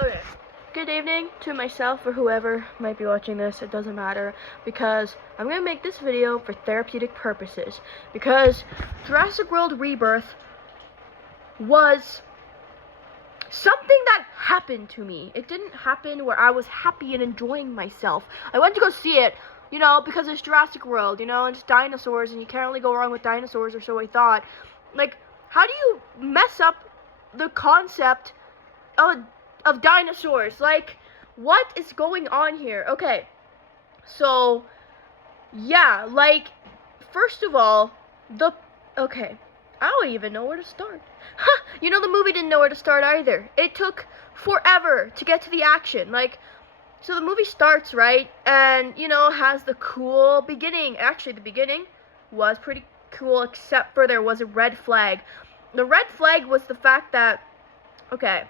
Okay. Good evening to myself or whoever might be watching this. It doesn't matter because I'm going to make this video for therapeutic purposes because Jurassic World Rebirth was something that happened to me. It didn't happen where I was happy and enjoying myself. I went to go see it, because it's Jurassic World, and it's dinosaurs and you can't really go wrong with dinosaurs, or so I thought. Like, how do you mess up the concept of dinosaurs? Like, what is going on here? Okay, so yeah, like, first of all, okay, I don't even know where to start. The movie didn't know where to start either. It took forever to get to the action. Like, so the movie starts, right, and has the cool beginning. Actually, the beginning was pretty cool, except for there was a red flag. The red flag was the fact that, okay,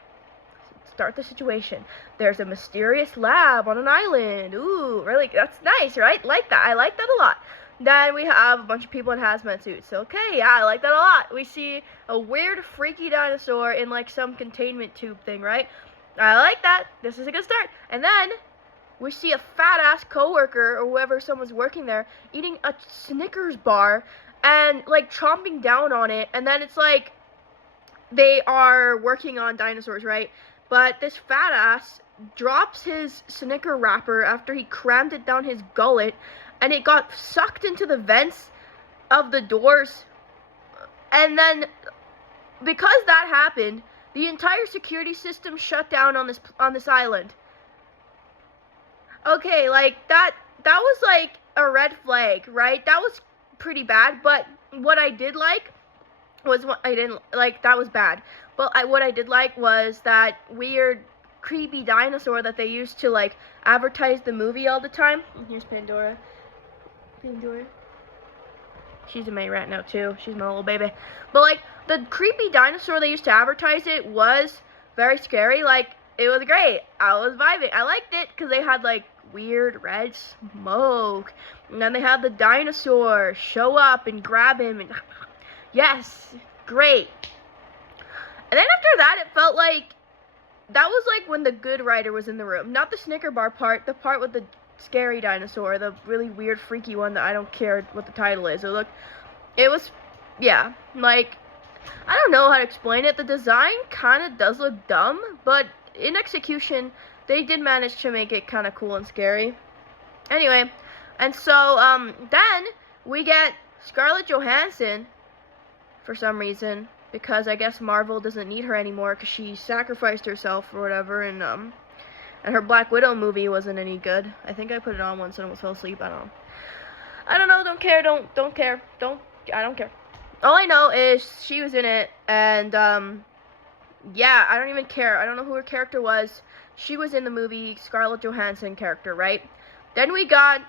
start the situation. There's a mysterious lab on an island. Ooh, really? That's nice, right? Like that. I like that a lot. Then we have a bunch of people in hazmat suits. Okay, yeah, I like that a lot. We see a weird, freaky dinosaur in, like, some containment tube thing, right? I like that. This is a good start. And then we see a fat-ass coworker or whoever, someone's working there, eating a Snickers bar and, like, chomping down on it. And then it's like they are working on dinosaurs, right? But this fat ass drops his Snicker wrapper after he crammed it down his gullet, and it got sucked into the vents of the doors. And then, because that happened, the entire security system shut down on this island. Okay, like, that was like a red flag, right? That was pretty bad, but what I did like was what I didn't like. That was bad. But what I did like was that weird, creepy dinosaur that they used to, like, advertise the movie all the time. And here's Pandora. She's a main rat now, too. She's my little baby. But, like, the creepy dinosaur they used to advertise it was very scary. Like, it was great. I was vibing. I liked it because they had, like, weird red smoke. And then they had the dinosaur show up and grab him. And yes, great. And then after that, it felt like that was like when the good writer was in the room. Not the Snicker bar part, the part with the scary dinosaur, the really weird, freaky one that I don't care what the title is. It was, yeah, like, I don't know how to explain it. The design kind of does look dumb, but in execution, they did manage to make it kind of cool and scary. Anyway, and so, then we get Scarlett Johansson, for some reason, because I guess Marvel doesn't need her anymore because she sacrificed herself or whatever, and her Black Widow movie wasn't any good. I think I put it on once and almost fell asleep. I don't know. Don't care. I don't care. All I know is she was in it, and yeah, I don't even care. I don't know who her character was. She was in the movie, Scarlett Johansson character, right? Then we got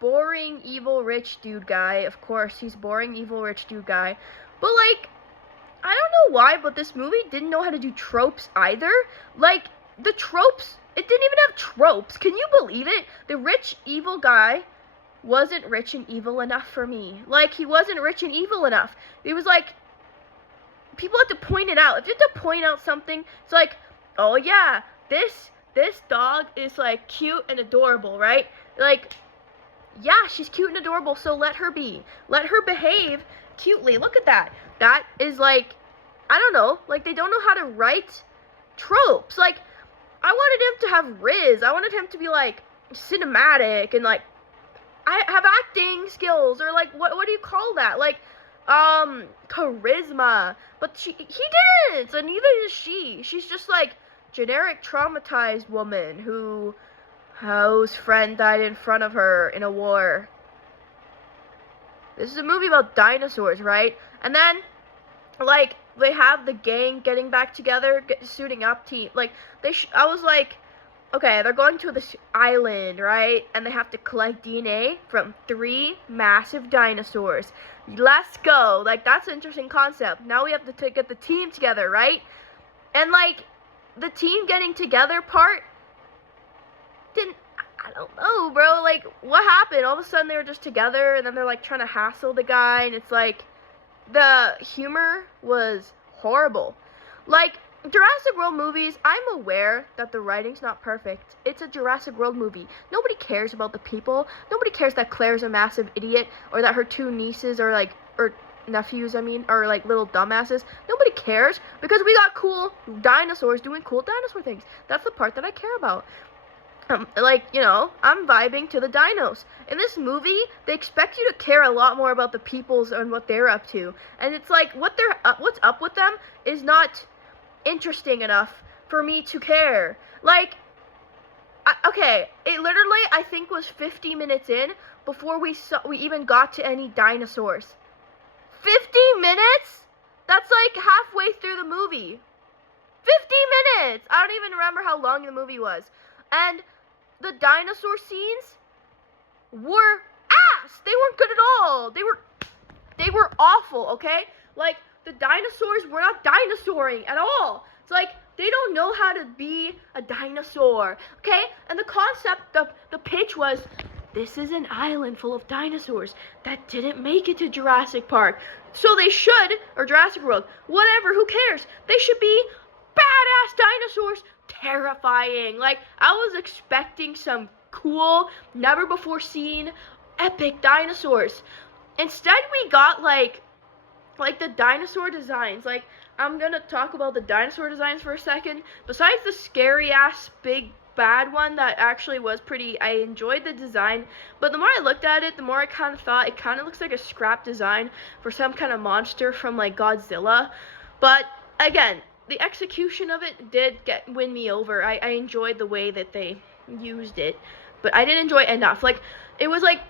boring evil rich dude guy. Of course, he's boring evil rich dude guy. But, like, I don't know why, but this movie didn't know how to do tropes either. Like, the tropes, it didn't even have tropes. Can you believe it? The rich evil guy wasn't rich and evil enough for me. Like, he wasn't rich and evil enough. It was like, people had to point it out. If you had to point out something, it's like, oh yeah, this dog is, like, cute and adorable, right? Like, yeah, she's cute and adorable, so let her be. Let her behave cutely. Look at that. That is, like, I don't know, like, they don't know how to write tropes. Like, I wanted him to have Riz. I wanted him to be, like, cinematic and, like, I have acting skills, or, like, what do you call that? Like, charisma. But he didn't, and neither is she. She's just, like, generic traumatized woman whose friend died in front of her in a war. This is a movie about dinosaurs, right? And then, like, they have the gang getting back together, suiting up team. Like, I was like, okay, they're going to this island, right? And they have to collect DNA from 3 massive dinosaurs. Let's go. Like, that's an interesting concept. Now we have to get the team together, right? And, like, the team getting together part I don't know, bro. Like, what happened? All of a sudden they were just together, and then they're, like, trying to hassle the guy, and it's like, the humor was horrible. Like, Jurassic World movies, I'm aware that the writing's not perfect. It's a Jurassic World movie. Nobody cares about the people. Nobody cares that Claire's a massive idiot, or that her two nieces are like, or nephews, I mean, are like little dumbasses. Nobody cares, because we got cool dinosaurs doing cool dinosaur things. That's the part that I care about. Like, you know, I'm vibing to the dinos. In this movie, they expect you to care a lot more about the peoples and what they're up to. And it's like, what's up with them is not interesting enough for me to care. Like, okay, it literally, I think, was 50 minutes in before we even got to any dinosaurs. 50 minutes? That's like halfway through the movie. 50 minutes! I don't even remember how long the movie was. And the dinosaur scenes were ass. They weren't good at all. They were awful, okay? Like, the dinosaurs were not dinosauring at all. It's like, they don't know how to be a dinosaur, okay? And the concept, the pitch was, this is an island full of dinosaurs that didn't make it to Jurassic Park. So they should, or Jurassic World, whatever, who cares? They should be badass dinosaurs, terrifying. Like, I was expecting some cool, never before seen, epic dinosaurs. Instead, we got like the dinosaur designs. Like, I'm gonna talk about the dinosaur designs for a second. Besides the scary ass big bad one that actually was pretty, I enjoyed the design, but the more I looked at it, the more I kind of thought it kind of looks like a scrap design for some kind of monster from like Godzilla. But again, the execution of it did win me over. I enjoyed the way that they used it, but I didn't enjoy it enough. Like, it was like,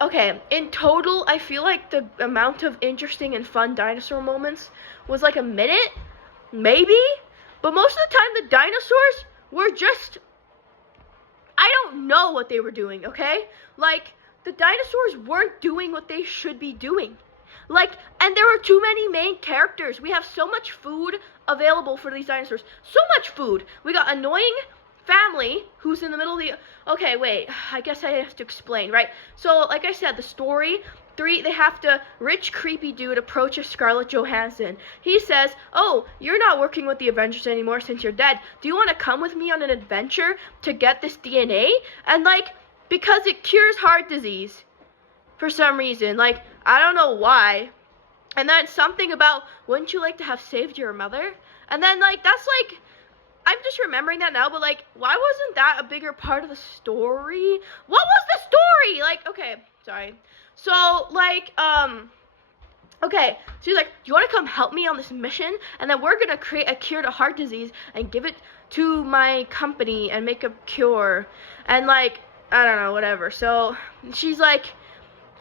okay, in total, I feel like the amount of interesting and fun dinosaur moments was like a minute, maybe, but most of the time the dinosaurs were just, I don't know what they were doing, okay? Like, the dinosaurs weren't doing what they should be doing. Like, and there were too many main characters. We have so much food available for these dinosaurs. So much food. We got annoying family who's in the middle of the, okay, wait, I guess I have to explain, right? So, like I said, the story, they have to, rich, creepy dude approaches Scarlett Johansson. He says, oh, you're not working with the Avengers anymore since you're dead. Do you want to come with me on an adventure to get this DNA? And, like, because it cures heart disease. For some reason, like, I don't know why. And then something about, wouldn't you like to have saved your mother? And then, like, that's like, I'm just remembering that now, but like, why wasn't that a bigger part of the story? What was the story? Like, okay, sorry. So, like, okay, so he's like, do you want to come help me on this mission? And then we're gonna create a cure to heart disease and give it to my company and make a cure. And like, I don't know, whatever. So she's like,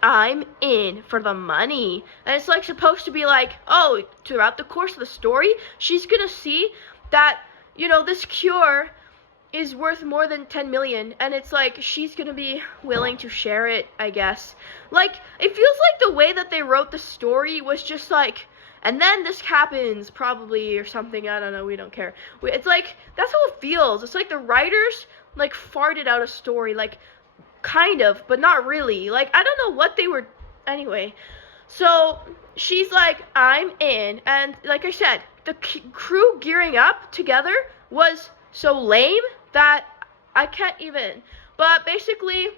I'm in for the money. And it's like supposed to be like, oh, throughout the course of the story, she's gonna see that, you know, this cure is worth more than 10 million, and it's like she's gonna be willing to share it, I guess. Like, it feels like the way that they wrote the story was just like, and then this happens, probably, or something, I don't know, we don't care. It's like, that's how it feels. It's like the writers, like, farted out a story, like, kind of, but not really. Like, I don't know what they were, anyway. So, she's like, I'm in, and like I said, the crew gearing up together was so lame that I can't even. But basically,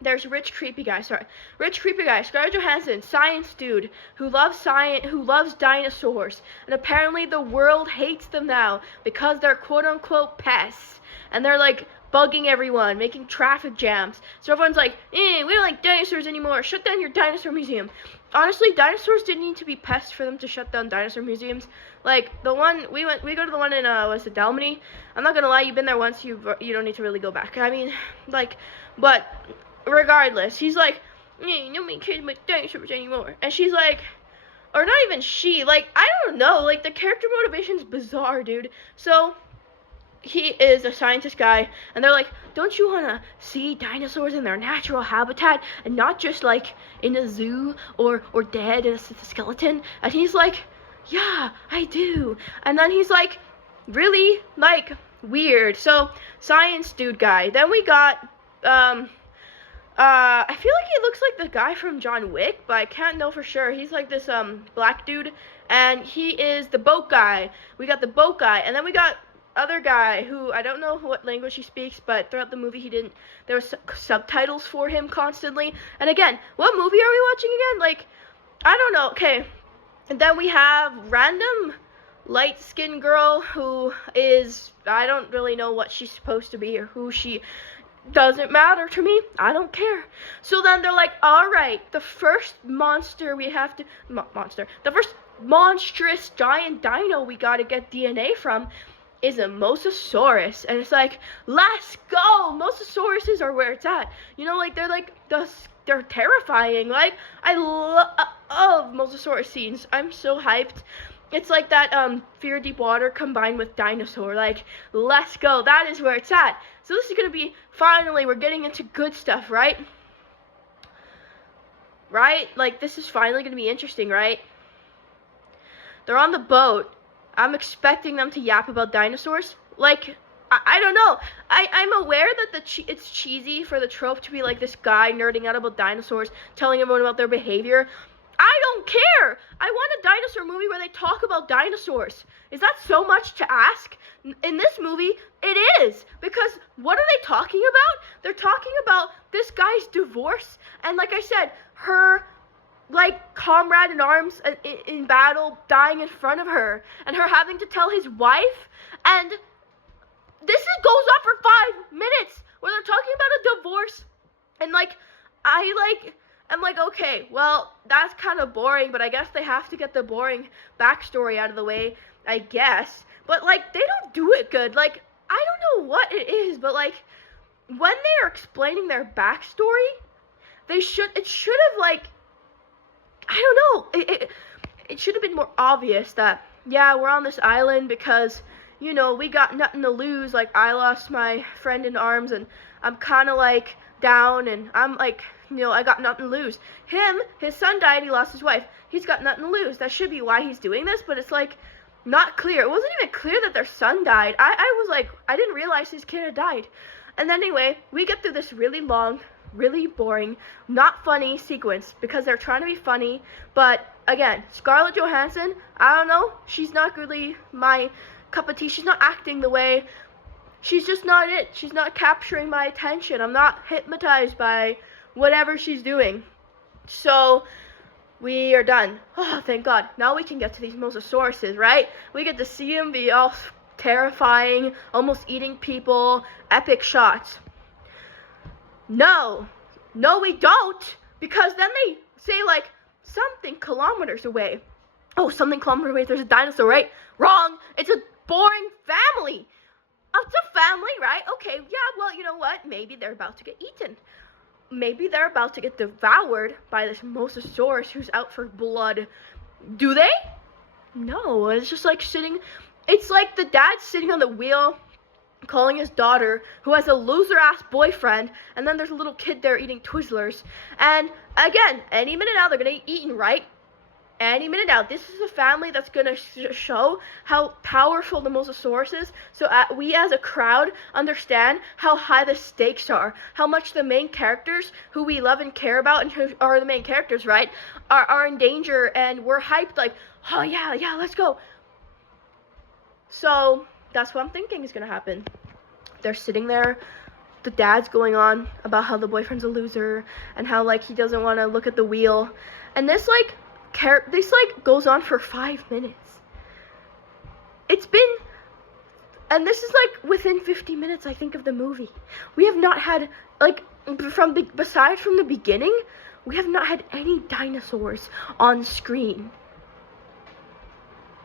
there's rich creepy guy, Scarlett Johansson, science dude, who loves science, who loves dinosaurs, and apparently the world hates them now because they're quote-unquote pests, and they're like bugging everyone, making traffic jams. So everyone's like, we don't like dinosaurs anymore, shut down your dinosaur museum. Honestly, dinosaurs didn't need to be pests for them to shut down dinosaur museums. Like, the one, we go to the one in, was it Dalmany? I'm not gonna lie, you've been there once, you don't need to really go back. I mean, like, but regardless, he's like, nobody cares about dinosaurs anymore. And she's like, or not even she, like, I don't know, like, the character motivation's bizarre, dude. So, he is a scientist guy, and they're like, don't you want to see dinosaurs in their natural habitat, and not just, like, in a zoo, or dead in a skeleton? And he's like, yeah, I do. And then he's like, really, like, weird. So, science dude guy. Then we got, I feel like he looks like the guy from John Wick, but I can't know for sure. He's like this black dude, and he is the boat guy. We got the boat guy, and then we got other guy who I don't know what language he speaks, but throughout the movie there was subtitles for him constantly. And again, what movie are we watching again? Like, I don't know. Okay, and then we have random light-skinned girl who is, I don't really know what she's supposed to be or who she. Doesn't matter to me. I don't care. So then they're like, all right, the first monster we have to the first monstrous giant dino we gotta get DNA from is a Mosasaurus. And it's like, let's go. Mosasauruses are where it's at. You know, like they're terrifying. Like, I love Mosasaurus scenes. I'm so hyped. It's like that Fear Deep Water combined with dinosaur. Like, let's go. That is where it's at. So this is going to be, finally, we're getting into good stuff, right? Right? Like, this is finally going to be interesting, right? They're on the boat. I'm expecting them to yap about dinosaurs. Like, I don't know. I'm aware that it's cheesy for the trope to be like this guy nerding out about dinosaurs, telling everyone about their behavior. I don't care. I want a dinosaur movie where they talk about dinosaurs. Is that so much to ask? In this movie, it is. Because what are they talking about? They're talking about this guy's divorce. And like I said, her, like, comrade in arms in battle dying in front of her. And her having to tell his wife. And this goes on for 5 minutes where they're talking about a divorce. And, like, I'm like, okay, well, that's kind of boring, but I guess they have to get the boring backstory out of the way, I guess. But, like, they don't do it good. Like, I don't know what it is, but, like, when they are explaining their backstory, it should have, like, I don't know, it should have been more obvious that, yeah, we're on this island because, you know, we got nothing to lose. Like, I lost my friend in arms, and I'm kind of, like, down, and I'm, like, you know, I got nothing to lose. His son died, he lost his wife. He's got nothing to lose. That should be why he's doing this, but it's, like, not clear. It wasn't even clear that their son died. I was like, I didn't realize his kid had died. And then anyway, we get through this really long, really boring, not funny sequence because they're trying to be funny. But, again, Scarlett Johansson, I don't know. She's not really my cup of tea. She's not acting the way. She's just not it. She's not capturing my attention. I'm not hypnotized by whatever she's doing. So, we are done. Oh, thank God. Now we can get to these Mosasauruses, right? We get to see them be all terrifying, almost eating people, epic shots. No, we don't, because then they say, like, something kilometers away. Oh, something kilometers away, there's a dinosaur, right? Wrong. It's a boring family. Oh, it's a family, right? Okay, yeah, well, you know what? Maybe they're about to get eaten. Maybe they're about to get devoured by this Mosasaurus who's out for blood. Do they? No, it's just like it's like the dad sitting on the wheel calling his daughter, who has a loser-ass boyfriend, and then there's a little kid there eating Twizzlers. And again, any minute now they're gonna get eaten, right? Any minute now. This is a family that's going to show how powerful the Mosasaurus is, so we as a crowd understand how high the stakes are, how much the main characters, who we love and care about and who are the main characters, right, are in danger, and we're hyped like, oh yeah, let's go. So, that's what I'm thinking is going to happen. They're sitting there, the dad's going on about how the boyfriend's a loser, and how, like, he doesn't want to look at the wheel, and this goes on for 5 minutes. And this is, like, within 50 minutes, I think, of the movie. We have not had, like, besides from the beginning, we have not had any dinosaurs on screen.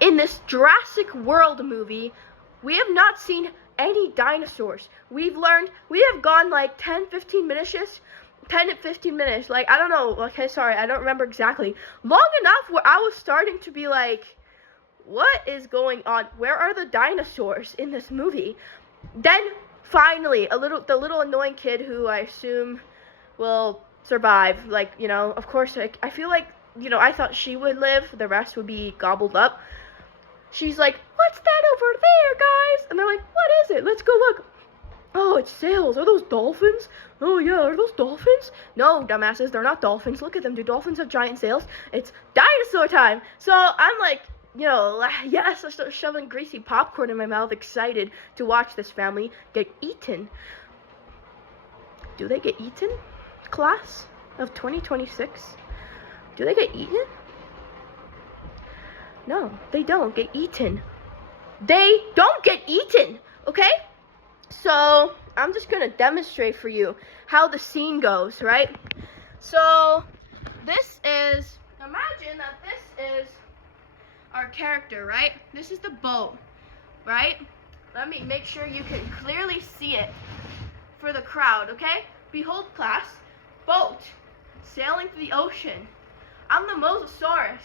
In this Jurassic World movie, we have not seen any dinosaurs. We have gone, like, 10 to 15 minutes, like, I don't know, okay, sorry, I don't remember exactly, long enough where I was starting to be like, what is going on? Where are the dinosaurs in this movie? Then, finally, the little annoying kid who I assume will survive, like, you know, of course, like, I feel like, you know, I thought she would live, the rest would be gobbled up. She's like, what's that over there, guys? And they're like, what is it? Let's go look. Oh, it's sails. Are those dolphins? Oh, yeah, are those dolphins? No, dumbasses, they're not dolphins. Look at them. Do dolphins have giant sails? It's dinosaur time. So I'm like, yes, I start shoving greasy popcorn in my mouth, excited to watch this family get eaten. Do they get eaten, class of 2026? Do they get eaten? No, they don't get eaten. They don't get eaten, okay? So, I'm just going to demonstrate for you how the scene goes, right? So, imagine that this is our character, right? This is the boat, right? Let me make sure you can clearly see it for the crowd, okay? Behold, class, boat, sailing through the ocean. I'm the Mosasaurus.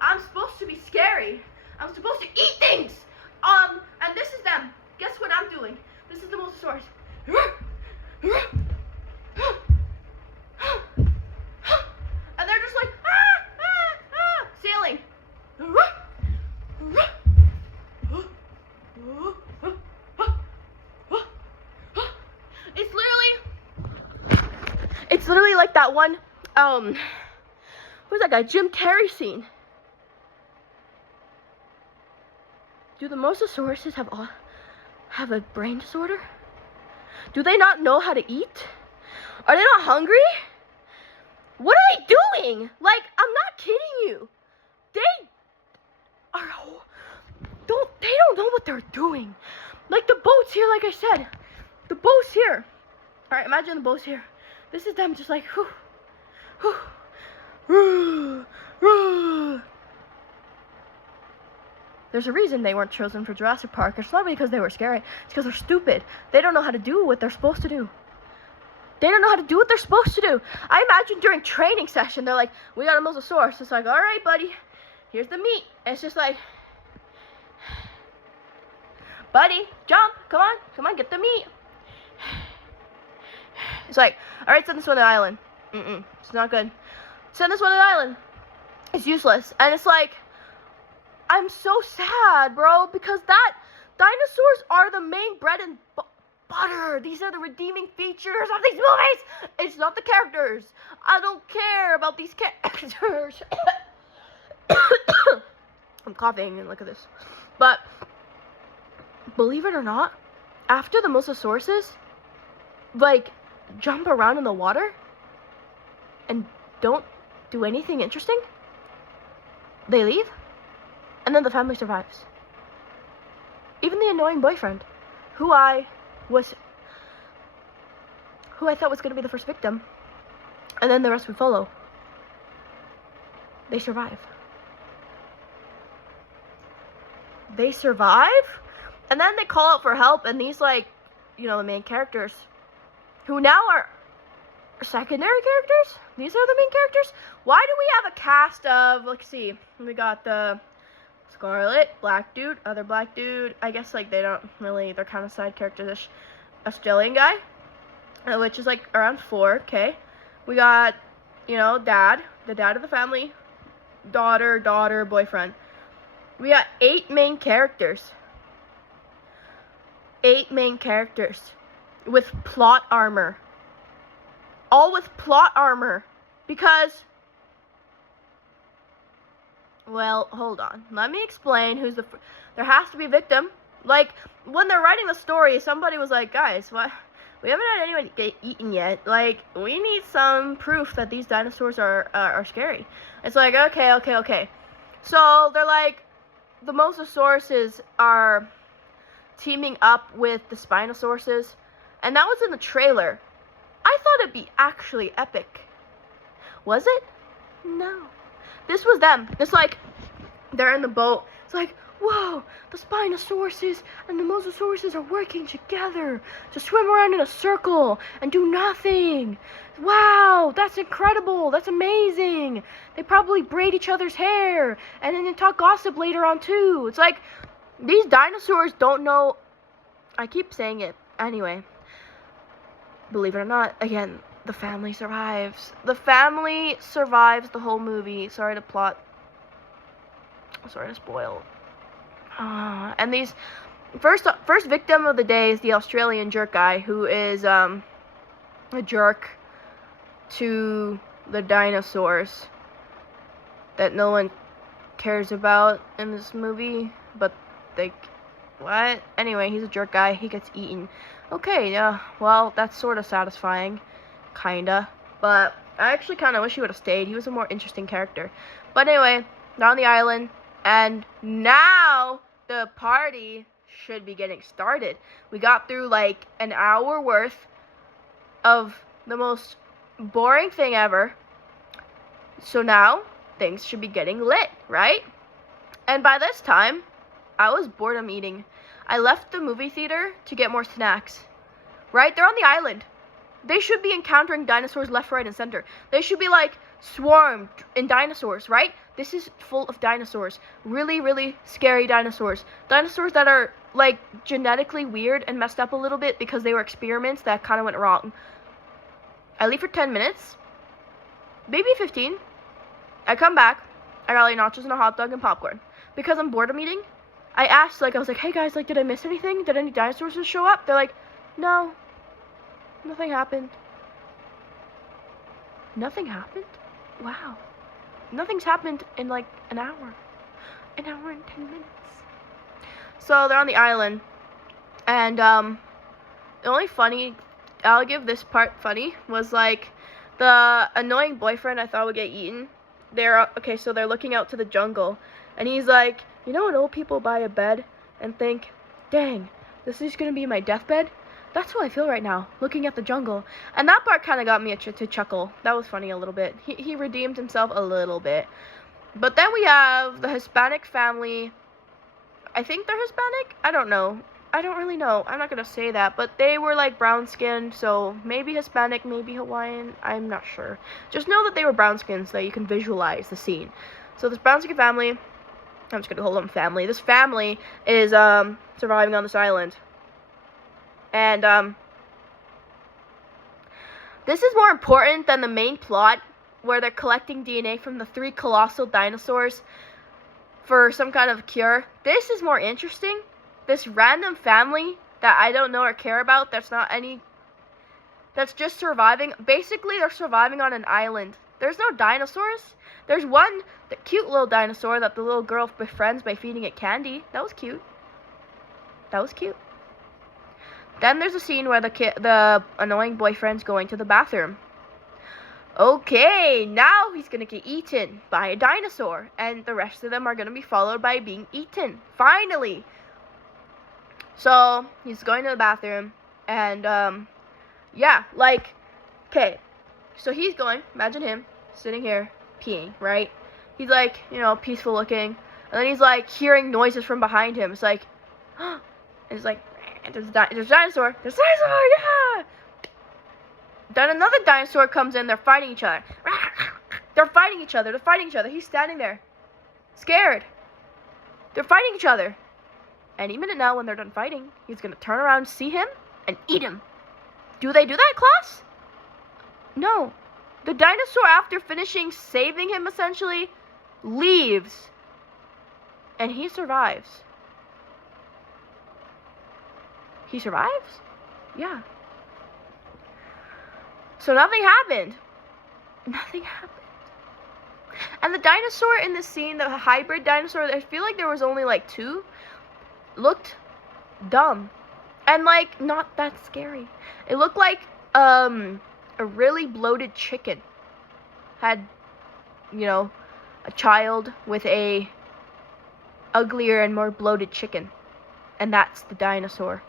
I'm supposed to be scary. I'm supposed to eat things. And this is them. Guess what I'm doing? This is the Mosasaurus. And they're just like, sailing. It's literally like that one, who's that guy? Jim Carrey scene. Do the Mosasauruses have a brain disorder? Do they not know how to eat? Are they not hungry? What are they doing? Like, I'm not kidding you. They don't know what they're doing. Like, the boat's here, like I said. The boat's here. Alright, imagine the boat's here. This is them just like, There's a reason they weren't chosen for Jurassic Park. It's not because they were scary. It's because they're stupid. They don't know how to do what they're supposed to do. They don't know how to do what they're supposed to do. I imagine during training session, they're like, we got a Mosasaurus. It's like, all right, buddy, here's the meat. And it's just like, buddy, jump. Come on, get the meat. It's like, all right, send this one to the island. It's not good. Send this one to the island. It's useless. And it's like, I'm so sad, bro, because dinosaurs are the main bread and butter. These are the redeeming features of these movies. It's not the characters. I don't care about these characters. I'm coughing, and look at this. But believe it or not, after the Mosasauruses, like, jump around in the water and don't do anything interesting, they leave. And then the family survives. Even the annoying boyfriend, who I thought was going to be the first victim, and then the rest would follow. They survive. They survive, and then they call out for help, and these, like, the main characters, who now are secondary characters? These are the main characters? Why do we have a cast of, let's see, we got the Scarlet, black dude, other black dude. I guess, like, they're kind of side characters-ish. Australian guy, which is, like, around 4, okay? We got, dad, the dad of the family, daughter, boyfriend. We got 8 main characters. 8 main characters with plot armor. All with plot armor. Because, well, hold on. Let me explain who's there has to be a victim. Like, when they're writing the story, somebody was like, guys, what? We haven't had anyone get eaten yet. Like, we need some proof that these dinosaurs are scary. It's like, okay. So, they're like, the Mosasauruses are teaming up with the Spinosauruses. And that was in the trailer. I thought it'd be actually epic. Was it? No. This was them. It's like, they're in the boat. It's like, whoa, the Spinosauruses and the Mosasauruses are working together to swim around in a circle and do nothing. Wow, that's incredible. That's amazing. They probably braid each other's hair and then talk gossip later on too. It's like, these dinosaurs don't know. I keep saying it. Anyway, believe it or not, again, the family survives. The family survives the whole movie. Sorry to plot. Sorry to spoil. And these first victim of the day is the Australian jerk guy, who is a jerk to the dinosaurs that no one cares about in this movie, but they, what? Anyway, he's a jerk guy. He gets eaten. Okay, yeah, well, that's sort of satisfying, kinda, but I actually kind of wish he would have stayed. He was a more interesting character. But anyway, they're on the island, and now the party should be getting started. We got through like an hour worth of the most boring thing ever. So now things should be getting lit, right? And by this time, I was boredom eating. I left the movie theater to get more snacks. Right? They're on the island. They should be encountering dinosaurs left, right, and center. They should be like swarmed in dinosaurs, right? This is full of dinosaurs. Really, really scary dinosaurs. Dinosaurs that are like genetically weird and messed up a little bit because they were experiments that kind of went wrong. I leave for 10 minutes. Maybe 15. I come back. I got like nachos and a hot dog and popcorn. Because I'm boredom eating, I asked, like, I was like, hey guys, like, did I miss anything? Did any dinosaurs just show up? They're like, no. Nothing happened. Nothing happened? Wow. Nothing's happened in like an hour. An hour and 10 minutes. So they're on the island. And the only funny, I'll give this part funny, was like the annoying boyfriend I thought would get eaten. Okay, so they're looking out to the jungle. And he's like, you know when old people buy a bed and think, dang, this is gonna be my deathbed? That's how I feel right now, looking at the jungle. And that part kind of got me to chuckle. That was funny a little bit. He redeemed himself a little bit. But then we have the Hispanic family. I think they're Hispanic? I don't know. I don't really know. I'm not going to say that. But they were like brown skinned, so maybe Hispanic, maybe Hawaiian. I'm not sure. Just know that they were brown skinned so that you can visualize the scene. So this brown skin family, I'm just going to call them family. This family is surviving on this island. And this is more important than the main plot where they're collecting DNA from the 3 colossal dinosaurs for some kind of cure. This is more interesting. This random family that I don't know or care about, that's just surviving. Basically, they're surviving on an island. There's no dinosaurs. There's one, the cute little dinosaur that the little girl befriends by feeding it candy. That was cute. That was cute. Then there's a scene where the annoying boyfriend's going to the bathroom. Okay, now he's gonna get eaten by a dinosaur, and the rest of them are gonna be followed by being eaten. Finally! So, he's going to the bathroom, and, yeah, like, okay. So he's going, imagine him, sitting here, peeing, right? He's like, you know, peaceful looking, and then he's like, hearing noises from behind him. It's like, and it's like, there's a dinosaur. There's a dinosaur, yeah! Then another dinosaur comes in. They're fighting each other. They're fighting each other. They're fighting each other. He's standing there, scared. They're fighting each other. Any minute now, when they're done fighting, he's gonna turn around, see him, and eat him. Do they do that, class? No. The dinosaur, after finishing saving him, essentially, leaves. And he survives. He survives? Yeah. So nothing happened. Nothing happened. And the dinosaur in this scene, the hybrid dinosaur, I feel like there was only like 2, looked dumb. And like, not that scary. It looked like a really bloated chicken had, you know, a child with a uglier and more bloated chicken. And that's the dinosaur.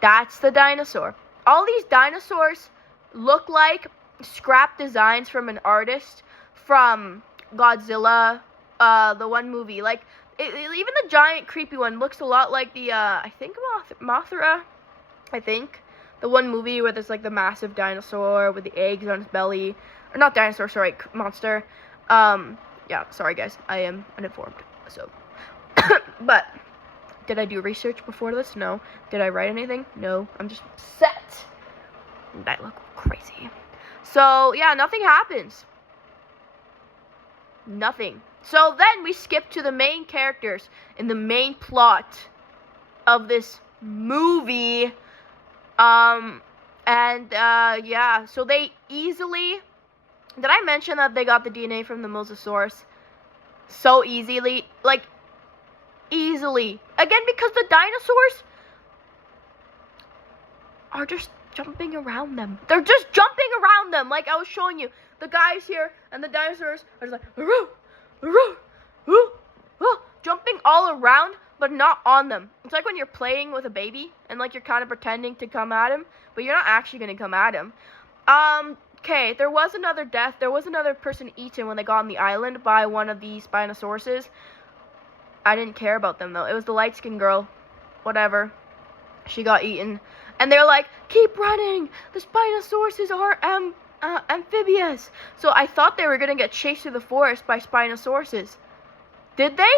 That's the dinosaur. All these dinosaurs look like scrap designs from an artist from Godzilla, the one movie. Like, even the giant creepy one looks a lot like the, I think Mothra, I think. The one movie where there's like the massive dinosaur with the eggs on his belly. Or not dinosaur, sorry, monster. Yeah, sorry guys, I am uninformed, so. But, did I do research before this? No. Did I write anything? No. I'm just set. That look crazy. So, yeah, nothing happens. Nothing. So then we skip to the main characters in the main plot. of this movie. Yeah, so they easily, did I mention that they got the DNA from the Mosasaurus? So easily, like, easily. Again, because the dinosaurs are just jumping around them. They're just jumping around them, like I was showing you. The guys here and the dinosaurs are just like, aroo, aroo, aroo, aroo, jumping all around, but not on them. It's like when you're playing with a baby, and like you're kind of pretending to come at him, but you're not actually going to come at him. Okay, there was another death. There was another person eaten when they got on the island by one of these Spinosauruses. I didn't care about them, though. It was the light-skinned girl. Whatever. She got eaten. And they're like, keep running! The Spinosauruses are amphibious! So I thought they were going to get chased through the forest by Spinosauruses. Did they?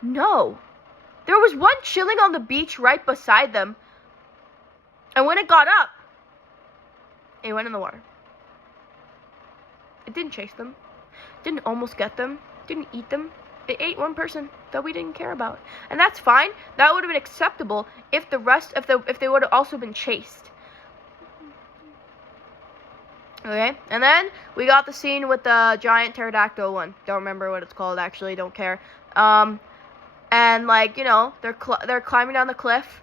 No. There was one chilling on the beach right beside them. And when it got up, it went in the water. It didn't chase them. Didn't almost get them. Didn't eat them. It ate one person that we didn't care about. And that's fine. That would have been acceptable if the rest, if they would have also been chased. Okay, and then we got the scene with the giant pterodactyl one. Don't remember what it's called, actually. Don't care. And like, you know, they're climbing down the cliff,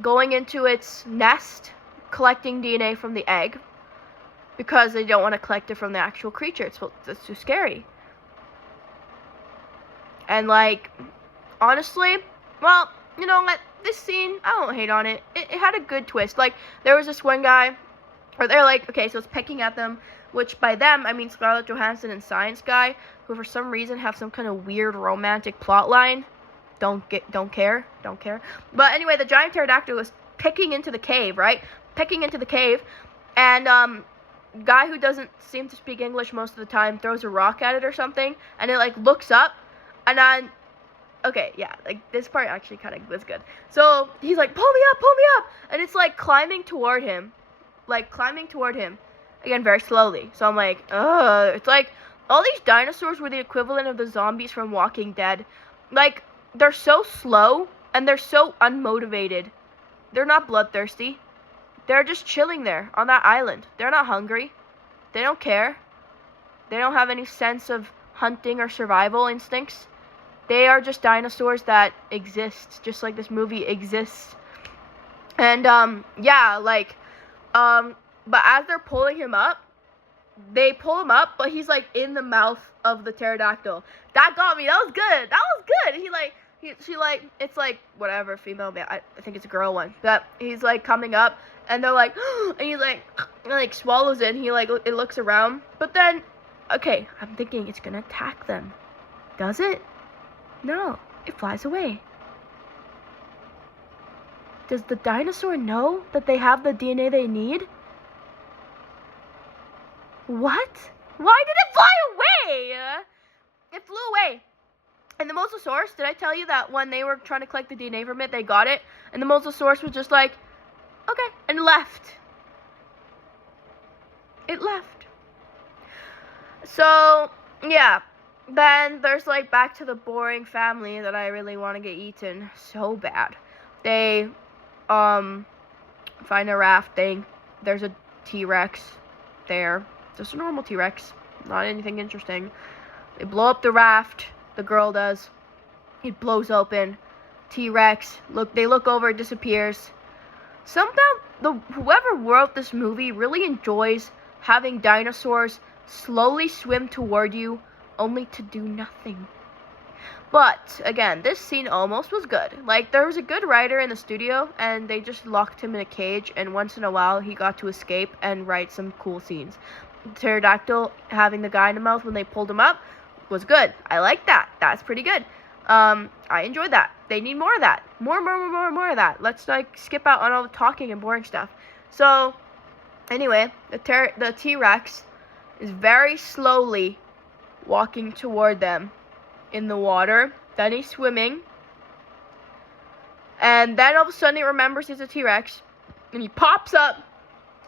going into its nest, collecting DNA from the egg, because they don't want to collect it from the actual creature. It's too scary. And like, honestly, well, you know what? This scene, I don't hate on it. It had a good twist. Like, there was this one guy, or they're like, okay, so it's pecking at them, which by them, I mean Scarlett Johansson and Science Guy, who for some reason have some kind of weird romantic plot line. Don't care. But anyway, the giant pterodactyl was picking into the cave, right? Picking into the cave, and guy who doesn't seem to speak English most of the time throws a rock at it or something, and it like looks up, and then, okay, yeah, like this part actually kind of was good. So he's like, pull me up, and it's like climbing toward him, again very slowly. So I'm like, ugh. It's like all these dinosaurs were the equivalent of the zombies from Walking Dead. Like, they're so slow and they're so unmotivated. They're not bloodthirsty. They're just chilling there on that island. They're not hungry. They don't care. They don't have any sense of hunting or survival instincts. They are just dinosaurs that exist, just like this movie exists. And, yeah, like, but as they're pulling him up, they pull him up, but he's, like, in the mouth of the pterodactyl. That got me. That was good. She, like, it's, like, whatever, female, I think it's a girl one. But he's, like, coming up, and they're, like, and he, like, swallows it, and he, like, it looks around. But then, okay, I'm thinking it's gonna attack them. Does it? No, it flies away. Does the dinosaur know that they have the DNA they need? What? Why did it fly away? It flew away. And the Mosasaurus, did I tell you that when they were trying to collect the DNA from it, they got it? And the Mosasaurus was just like, okay, and left. It left. So, yeah. Then there's, like, back to the boring family that I really want to get eaten so bad. They, find a raft thing. There's a T-Rex there. Just a normal T-Rex. Not anything interesting. They blow up the raft. The girl does. It blows open. T-Rex. They look over. It disappears. Somehow, whoever wrote this movie really enjoys having dinosaurs slowly swim toward you, only to do nothing. But, again, this scene almost was good. Like, there was a good writer in the studio, and they just locked him in a cage, and once in a while, he got to escape and write some cool scenes. Pterodactyl having the guy in the mouth when they pulled him up was good. I like that. That's pretty good. I enjoyed that. They need more of that. More of that. Let's, like, skip out on all the talking and boring stuff. So, anyway, the T-Rex is very slowly walking toward them in the water. Then he's swimming. And then all of a sudden he remembers he's a T-Rex. And he pops up.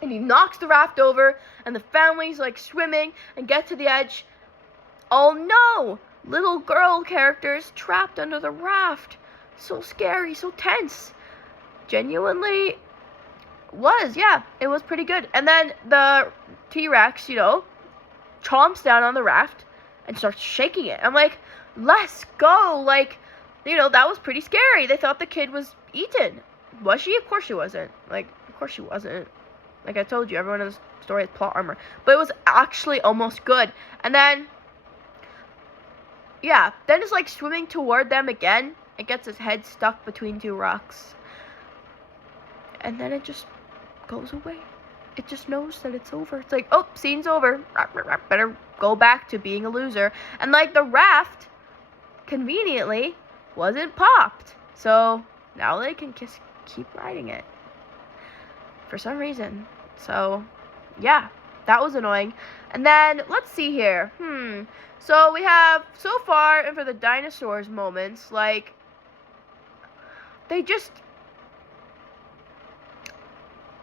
And he knocks the raft over. And the family's like swimming and get to the edge. Oh no! Little girl characters trapped under the raft. so scary, so tense. Genuinely was, yeah, it was pretty good. And then the T-Rex, you know, chomps down on the raft and starts shaking it. I'm like, let's go. Like, you know, that was pretty scary. They thought the kid was eaten. Was she? Of course she wasn't. Like, of course she wasn't. Like I told you, everyone in the story has plot armor. But it was actually almost good. And then, yeah, then it's like swimming toward them again. It gets its head stuck between two rocks. And then it just goes away. It just knows that it's over. It's like, oh, scene's over. Better go back to being a loser. And like the raft, conveniently, wasn't popped. So now they can just keep riding it. For some reason. So, yeah, that was annoying. And then, let's see here. So we have, so far, and for the dinosaurs moments, like, they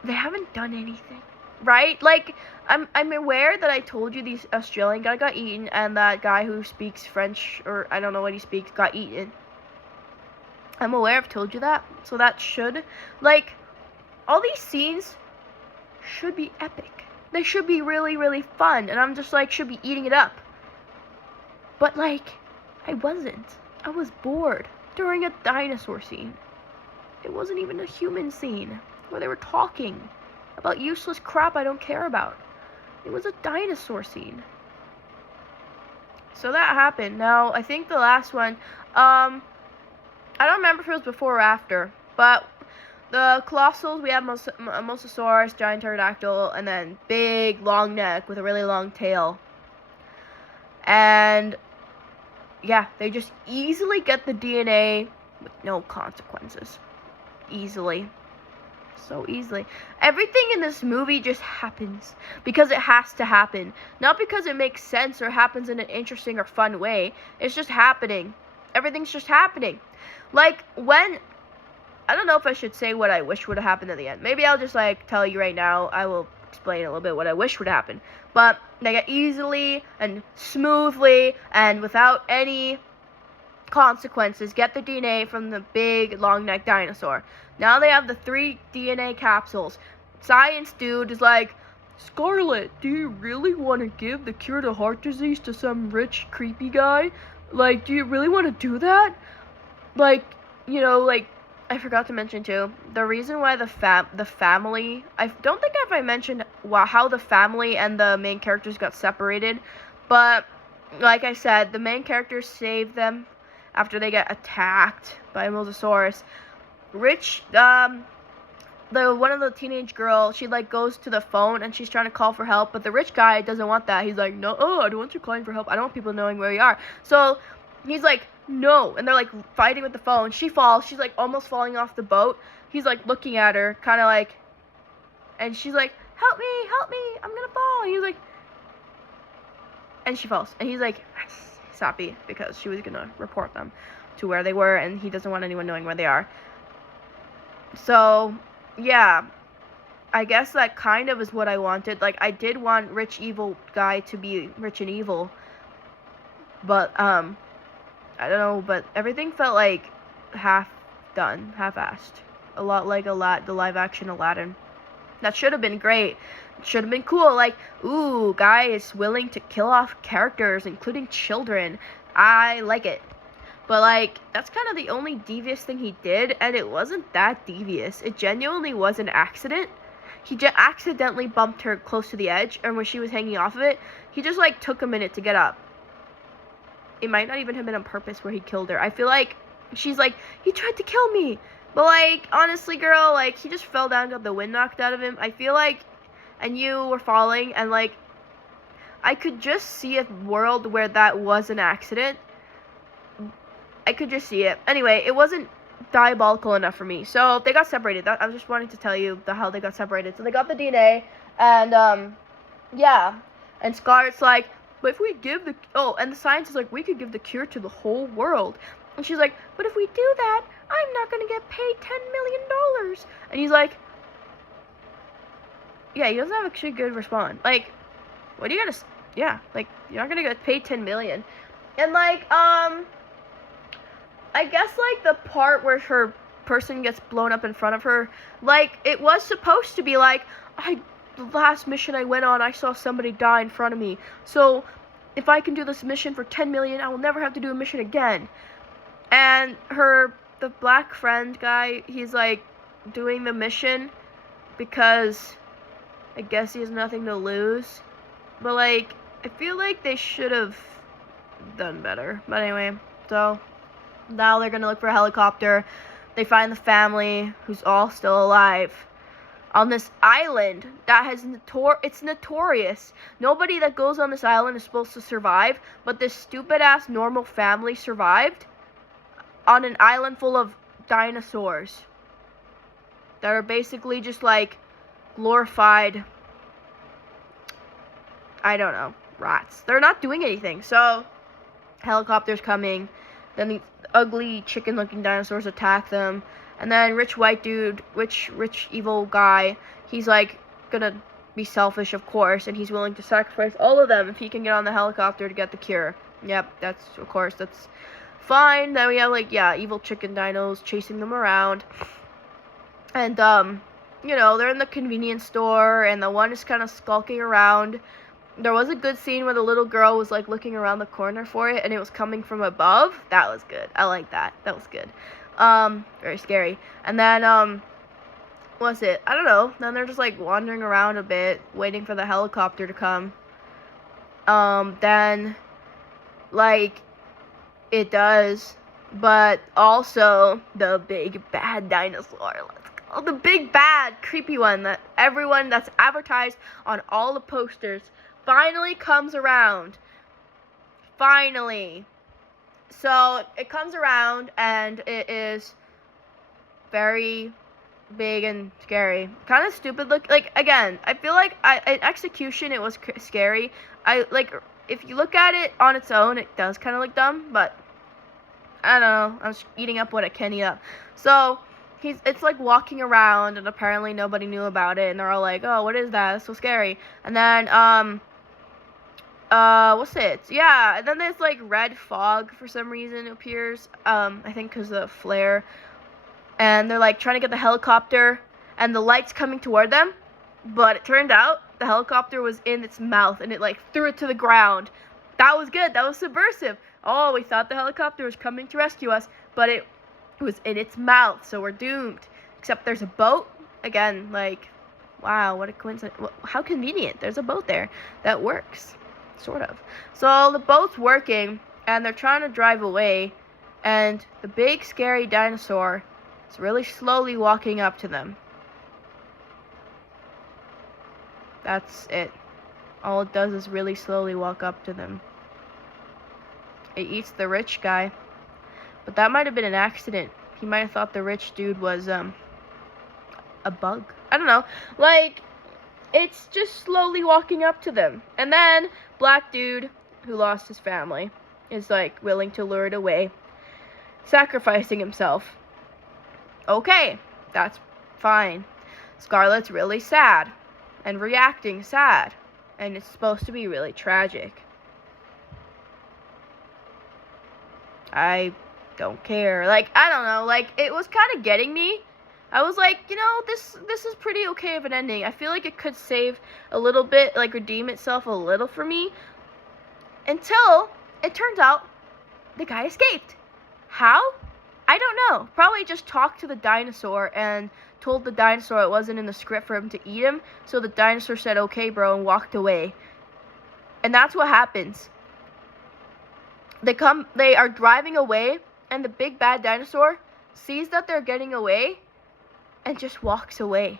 haven't done anything, right? Like, I'm aware that I told you the Australian guy got eaten, and that guy who speaks French, or I don't know what he speaks, got eaten. I'm aware I've told you that, so that should, like, all these scenes should be epic. They should be really, really fun, and I'm just like, should be eating it up. But, like, I wasn't. I was bored during a dinosaur scene. It wasn't even a human scene where they were talking about useless crap I don't care about. It was a dinosaur scene. So that happened. Now, I think the last one, I don't remember if it was before or after, but the colossals, we have Mosasaurus, giant pterodactyl, and then big, long neck with a really long tail. And, yeah, they just easily get the DNA with no consequences. Easily. So easily. Everything in this movie just happens because it has to happen. Not because it makes sense or happens in an interesting or fun way. It's just happening. Everything's just happening. Like, when, I don't know if I should say what I wish would have happened at the end. Maybe I'll just, like, tell you right now. I will explain a little bit what I wish would happen. But they get easily and smoothly and without any consequences get the DNA from the big long-necked dinosaur. Now they have the 3 DNA capsules. Science dude is like, Scarlet, do you really want to give the cure to heart disease to some rich, creepy guy? Like, do you really want to do that? Like, you know, like, I forgot to mention too, the reason why the family, I don't think if I mentioned how the family and the main characters got separated, but like I said, the main characters save them after they get attacked by a Mosasaurus. Rich, one of the teenage girl, she like goes to the phone and she's trying to call for help, but the rich guy doesn't want that. He's like, no, I don't want you calling for help. I don't want people knowing where you are. So he's like, no, and they're like fighting with the phone. She falls. She's like almost falling off the boat. He's like looking at her, kind of like, and she's like, help me, I'm gonna fall. And he's like, and she falls, and he's like, he's happy because she was gonna report them to where they were, and he doesn't want anyone knowing where they are. So, yeah, I guess that kind of is what I wanted. Like, I did want rich evil guy to be rich and evil, but I don't know, but everything felt like half-done, half-assed. A lot like the live-action Aladdin. That should have been great. It should have been cool. Like, ooh, guy is willing to kill off characters, including children. I like it. But, like, that's kind of the only devious thing he did, and it wasn't that devious. It genuinely was an accident. He accidentally bumped her close to the edge, and when she was hanging off of it, he just, like, took a minute to get up. It might not even have been on purpose where he killed her. I feel like she's like, he tried to kill me. But, like, honestly, girl, like, he just fell down and got the wind knocked out of him. I feel like, and you were falling, and, like, I could just see a world where that was an accident. I could just see it. Anyway, it wasn't diabolical enough for me. So, they got separated. I was just wanting to tell you how they got separated. So, they got the DNA, and, yeah. And Scarlett's like, but if we give the, and the science is like, we could give the cure to the whole world. And she's like, but if we do that, I'm not going to get paid $10 million. And he's like, yeah, he doesn't have actually a good response. Like, what do you gotta, yeah, like, you're not going to get paid $10 million. And, like, I guess, like, the part where her person gets blown up in front of her, like, it was supposed to be like, the last mission I went on, I saw somebody die in front of me. So, if I can do this mission for 10 million, I will never have to do a mission again. And the black friend guy, he's, like, doing the mission because I guess he has nothing to lose. But, like, I feel like they should have done better. But anyway, so now they're gonna look for a helicopter. They find the family, who's all still alive, on this island that has it's notorious. Nobody that goes on this island is supposed to survive, but this stupid ass normal family survived on an island full of dinosaurs that are basically just like glorified, I don't know, rats. They're not doing anything. So helicopters coming, then the ugly chicken looking dinosaurs attack them, and then rich white dude, rich evil guy, he's like gonna be selfish, of course, and he's willing to sacrifice all of them if he can get on the helicopter to get the cure. Yep, that's fine. Then we have, like, yeah, evil chicken dinos chasing them around, and you know, they're in the convenience store, and the one is kind of skulking around. There was a good scene where the little girl was, like, looking around the corner for it, and it was coming from above. That was good. I like that. That was good. Very scary. And then, what's it? I don't know. Then they're just, like, wandering around a bit, waiting for the helicopter to come. Then, like, it does. But also, the big bad dinosaur. Let's go. The big bad, creepy one that everyone that's advertised on all the posters finally comes around. Finally. So it comes around, and it is very big and scary. Kind of stupid look. Like, again, I feel like in execution it was scary. If you look at it on its own, it does kind of look dumb, but I don't know. I'm just eating up what I can eat up. So it's like walking around, and apparently nobody knew about it, and they're all like, "Oh, what is that? That's so scary." And then what's it? Yeah, and then there's, like, red fog for some reason appears. I think because of the flare. And they're, like, trying to get the helicopter, and the light's coming toward them. But it turned out the helicopter was in its mouth, and it, like, threw it to the ground. That was good. That was subversive. Oh, we thought the helicopter was coming to rescue us, but it was in its mouth, so we're doomed. Except there's a boat. Again, like, wow, what a coincidence. How convenient. There's a boat there that works. Sort of. So the boat's working, and they're trying to drive away, and the big scary dinosaur is really slowly walking up to them. That's it. All it does is really slowly walk up to them. It eats the rich guy, but that might have been an accident. He might have thought the rich dude was a bug. I don't know. Like, it's just slowly walking up to them. And then black dude who lost his family is, like, willing to lure it away, sacrificing himself. Okay, that's fine. Scarlett's really sad and reacting sad, and it's supposed to be really tragic. I don't care. Like, I don't know. Like, it was kind of getting me. I was like, you know, this is pretty okay of an ending. I feel like it could save a little bit, like, redeem itself a little for me. Until it turns out the guy escaped. How? I don't know. Probably just talked to the dinosaur and told the dinosaur it wasn't in the script for him to eat him. So the dinosaur said, okay, bro, and walked away. And that's what happens. They are driving away, and the big bad dinosaur sees that they're getting away and just walks away.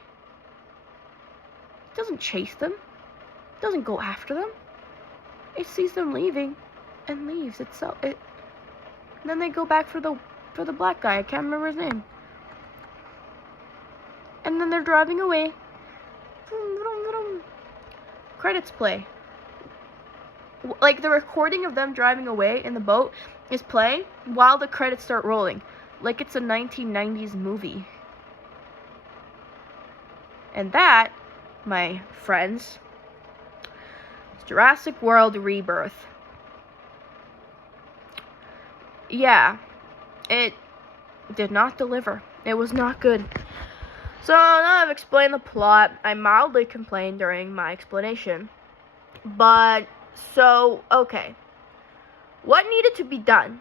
It doesn't chase them. It doesn't go after them. It sees them leaving and leaves itself. And then they go back for the black guy. I can't remember his name. And then they're driving away. Credits play. Like, the recording of them driving away in the boat is playing while the credits start rolling. Like it's a 1990s movie. And that, my friends, is Jurassic World Rebirth. Yeah. It did not deliver. It was not good. So now I've explained the plot. I mildly complained during my explanation. But, so, okay. What needed to be done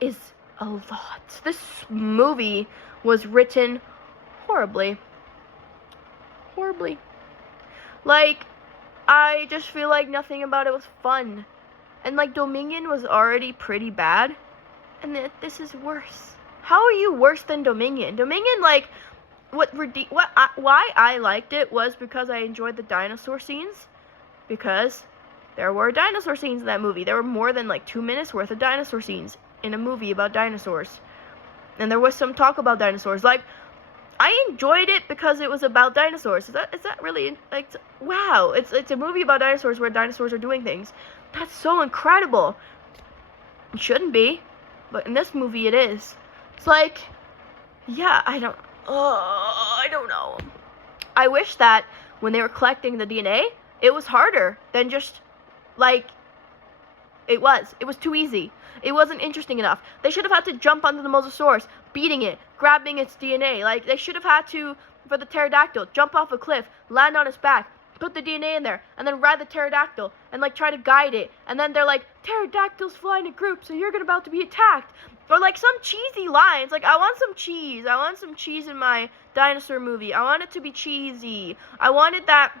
is a lot. This movie was written horribly. Horribly. Like, I just feel like nothing about it was fun. And, like, Dominion was already pretty bad. And this is worse. How are you worse than Dominion? Dominion, like, why I liked it was because I enjoyed the dinosaur scenes. Because there were dinosaur scenes in that movie. There were more than, like, 2 minutes worth of dinosaur scenes in a movie about dinosaurs. And there was some talk about dinosaurs. Like, I enjoyed it because it was about dinosaurs. Is that really, like, wow. It's a movie about dinosaurs where dinosaurs are doing things. That's so incredible. It shouldn't be. But in this movie, it is. It's like, yeah, I don't know. I wish that when they were collecting the DNA, it was harder than just, like, it was. It was too easy. It wasn't interesting enough. They should have had to jump onto the Mosasaurus, beating it, grabbing its DNA. Like, they should have had to, for the pterodactyl, jump off a cliff, land on its back, put the DNA in there, and then ride the pterodactyl, and, like, try to guide it. And then they're like, pterodactyls fly in a group, so you're about to be attacked. Or, like, some cheesy lines. Like, I want some cheese. I want some cheese in my dinosaur movie. I want it to be cheesy. I wanted that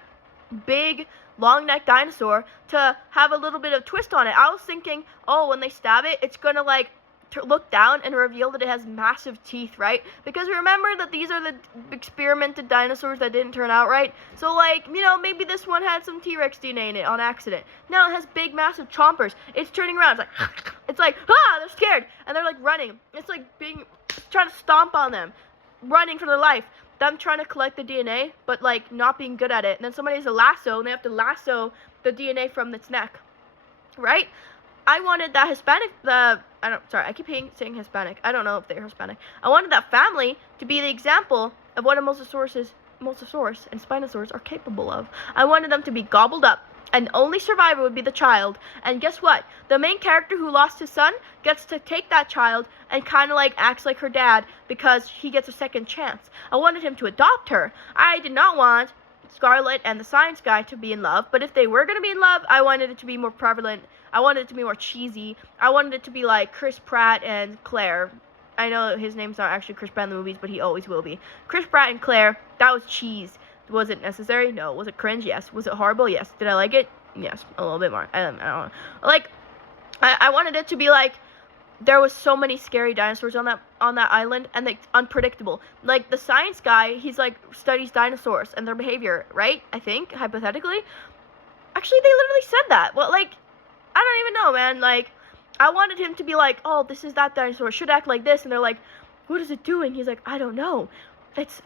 big, long-necked dinosaur to have a little bit of twist on it. I was thinking, oh, when they stab it, it's gonna, like, look down and reveal that it has massive teeth, right? Because remember that these are the experimented dinosaurs that didn't turn out right. So, like, you know, maybe this one had some T-Rex DNA in it on accident. Now it has big, massive chompers. It's turning around. It's like, ah, they're scared. And they're, like, running. It's like trying to stomp on them. Running for their life. Them trying to collect the DNA, but, like, not being good at it. And then somebody has a lasso, and they have to lasso the DNA from its neck. Right? I wanted that Hispanic, I keep saying Hispanic. I don't know if they're Hispanic. I wanted that family to be the example of what a Mosasaurus and Spinosaurus are capable of. I wanted them to be gobbled up, and the only survivor would be the child. And guess what? The main character who lost his son gets to take that child and kind of, like, acts like her dad because he gets a second chance. I wanted him to adopt her. I did not want Scarlet and the science guy to be in love, but if they were going to be in love, I wanted it to be more prevalent. I wanted it to be more cheesy. I wanted it to be like Chris Pratt and Claire. I know his name's not actually Chris Pratt in the movies, but he always will be. Chris Pratt and Claire, that was cheese. Was it necessary? No. Was it cringe? Yes. Was it horrible? Yes. Did I like it? Yes. A little bit more. I don't know. Like, I wanted it to be like, there was so many scary dinosaurs on that island, and they unpredictable. Like, the science guy, he's like studies dinosaurs and their behavior, right? I think, hypothetically. Actually, they literally said that. Well, like, I don't even know, man. Like, I wanted him to be like, oh, this is that dinosaur. It should act like this. And they're like, what is it doing? He's like, I don't know. It's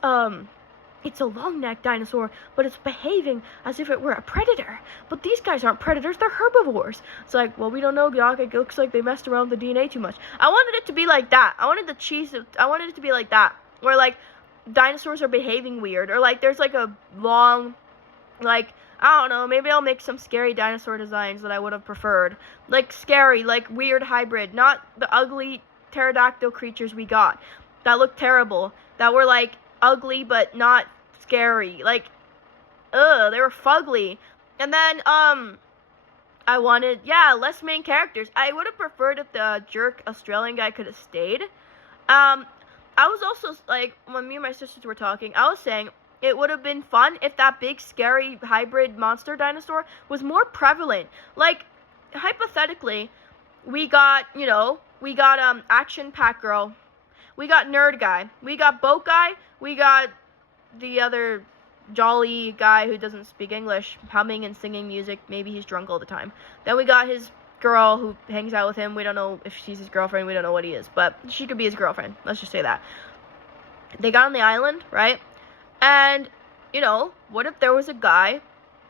a long-necked dinosaur, but it's behaving as if it were a predator. But these guys aren't predators, they're herbivores. It's like, well, we don't know, Doc. It looks like they messed around with the DNA too much. I wanted it to be like that. I wanted it to be like that. Where, like, dinosaurs are behaving weird. Or, like, there's, like, a long, like, I don't know, maybe I'll make some scary dinosaur designs that I would have preferred. Like, scary, like, weird hybrid. Not the ugly pterodactyl creatures we got. That looked terrible. That were, like, ugly but not scary. Like, they were fugly. And then, I wanted, less main characters. I would have preferred if the jerk Australian guy could have stayed. I was also, like, when me and my sisters were talking, I was saying it would have been fun if that big, scary, hybrid monster dinosaur was more prevalent. Like, hypothetically, we got, Action Pack Girl. We got Nerd Guy. We got Boat Guy. We got the other jolly guy who doesn't speak English, humming and singing music. Maybe he's drunk all the time. Then we got his girl who hangs out with him. We don't know if she's his girlfriend. We don't know what he is. But she could be his girlfriend. Let's just say that. They got on the island, right? And, what if there was a guy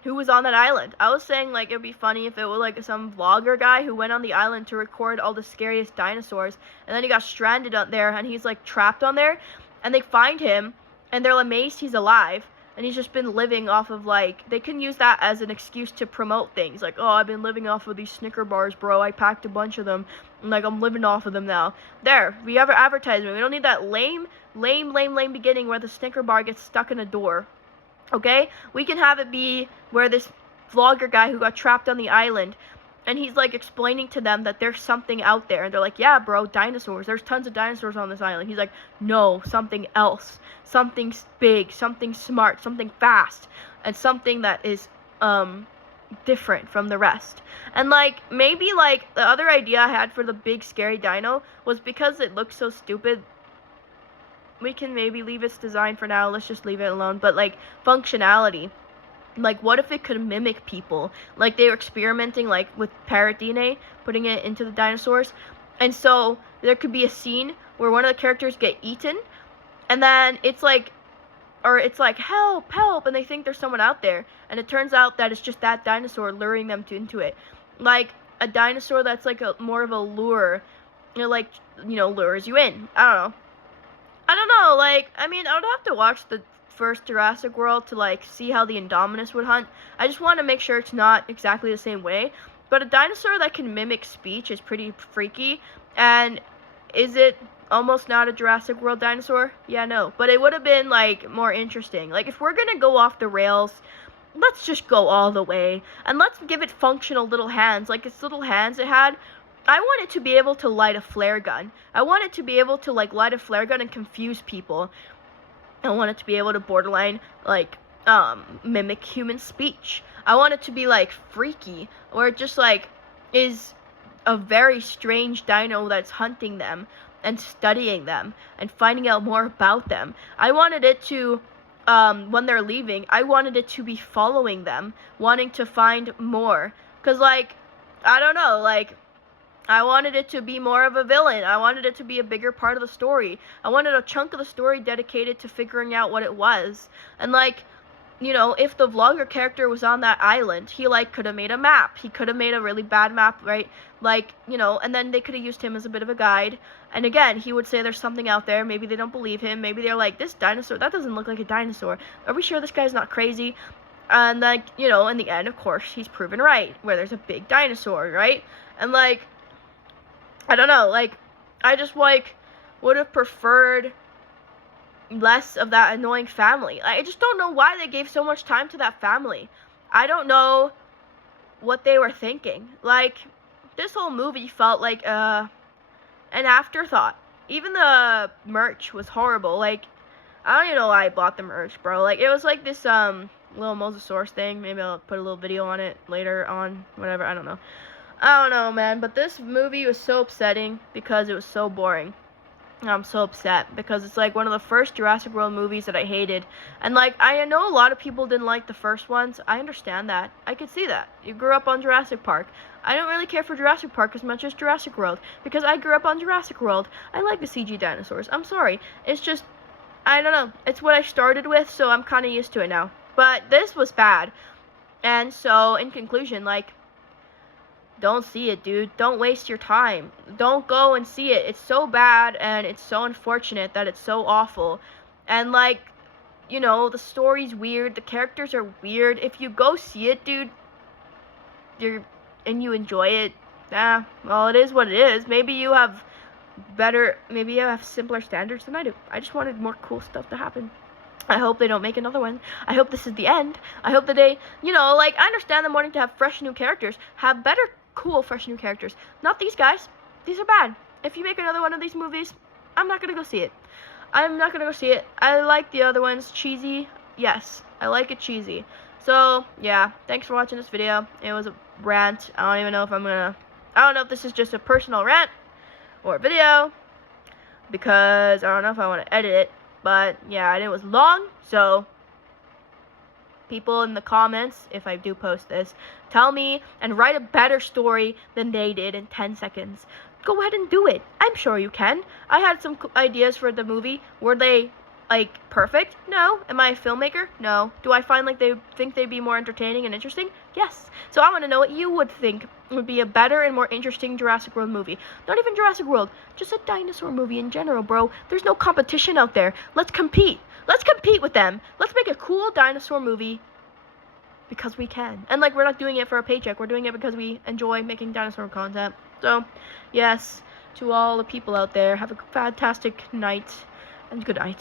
who was on that island? I was saying, like, it would be funny if it was, like, some vlogger guy who went on the island to record all the scariest dinosaurs, and then he got stranded out there, and he's, like, trapped on there, and they find him, and they're amazed he's alive, and he's just been living off of, like, they can use that as an excuse to promote things. Like, oh, I've been living off of these Snicker bars, bro. I packed a bunch of them. And, like, I'm living off of them now. There, we have our advertisement. We don't need that lame beginning where the Snicker bar gets stuck in a door. Okay? We can have it be where this vlogger guy who got trapped on the island, and he's, like, explaining to them that there's something out there. And they're like, yeah, bro, dinosaurs. There's tons of dinosaurs on this island. He's like, no, something else. Something big, something smart, something fast, and something that is, different from the rest. And, like, maybe, like, the other idea I had for the big, scary dino was because it looks so stupid, we can maybe leave its design for now. Let's just leave it alone. But, like, functionality. Like, what if it could mimic people? Like, they were experimenting, like, with parrot DNA, putting it into the dinosaurs. And so, there could be a scene where one of the characters get eaten, and then it's like, help, help, and they think there's someone out there. And it turns out that it's just that dinosaur luring them into it. Like, a dinosaur that's, like, more of a lure, like, lures you in. I don't know, like, I mean, I would have to watch the first Jurassic World to, like, see how the Indominus would hunt. I just want to make sure it's not exactly the same way. But a dinosaur that can mimic speech is pretty freaky. And is it almost not a Jurassic World dinosaur? Yeah, no. But it would have been, like, more interesting. Like, if we're gonna go off the rails, let's just go all the way. And let's give it functional little hands. Like, its little hands it had, I want it to be able to light a flare gun. I want it to be able to, like, light a flare gun and confuse people. I want it to be able to borderline, like, mimic human speech. I want it to be, like, freaky, or it just, like, is a very strange dino that's hunting them and studying them and finding out more about them. I wanted it to, when they're leaving, I wanted it to be following them, wanting to find more. Because, like, I don't know, like, I wanted it to be more of a villain. I wanted it to be a bigger part of the story. I wanted a chunk of the story dedicated to figuring out what it was. And, like, if the vlogger character was on that island, he, like, could have made a map. He could have made a really bad map, right? Like, and then they could have used him as a bit of a guide. And again, he would say there's something out there. Maybe they don't believe him. Maybe they're like, this dinosaur, that doesn't look like a dinosaur. Are we sure this guy's not crazy? And, like, in the end, of course, he's proven right, where there's a big dinosaur, right? And, like, I don't know, like, I just, like, would have preferred less of that annoying family. I just don't know why they gave so much time to that family. I don't know what they were thinking. Like, this whole movie felt like an afterthought. Even the merch was horrible. Like, I don't even know why I bought the merch, bro. Like, it was like this little Mosasaurus thing. Maybe I'll put a little video on it later on, whatever, I don't know. I don't know, man, but this movie was so upsetting because it was so boring. I'm so upset because it's, like, one of the first Jurassic World movies that I hated. And, like, I know a lot of people didn't like the first ones. I understand that. I could see that. You grew up on Jurassic Park. I don't really care for Jurassic Park as much as Jurassic World because I grew up on Jurassic World. I like the CG dinosaurs. I'm sorry. It's just, I don't know. It's what I started with, so I'm kind of used to it now. But this was bad. And so, in conclusion, like, don't see it, dude. Don't waste your time. Don't go and see it. It's so bad, and it's so unfortunate that it's so awful. And, like, the story's weird. The characters are weird. If you go see it, dude, and you enjoy it, well, it is what it is. Maybe you have simpler standards than I do. I just wanted more cool stuff to happen. I hope they don't make another one. I hope this is the end. I hope that they, like, I understand them wanting to have fresh new characters. Have better cool, fresh new characters. Not these guys. These are bad. If you make another one of these movies, I'm not gonna go see it. I'm not gonna go see it. I like the other ones. Cheesy. Yes. I like it cheesy. So, yeah. Thanks for watching this video. It was a rant. I don't even know if I don't know if this is just a personal rant or a video, because I don't know if I want to edit it. But, yeah, and it was long, so people in the comments, if I do post this, tell me and write a better story than they did in 10 seconds. Go ahead and do it. I'm sure you can. I had some ideas for the movie where they like perfect? No. Am I a filmmaker? No. Do I find like they think they'd be more entertaining and interesting? Yes. So I want to know what you would think would be a better and more interesting Jurassic World movie. Not even Jurassic World, just a dinosaur movie in general, bro. There's no competition out there. Let's compete. Let's compete with them. Let's make a cool dinosaur movie because we can. And like, we're not doing it for a paycheck. We're doing it because we enjoy making dinosaur content. So, yes, to all the people out there, have a fantastic night and good night.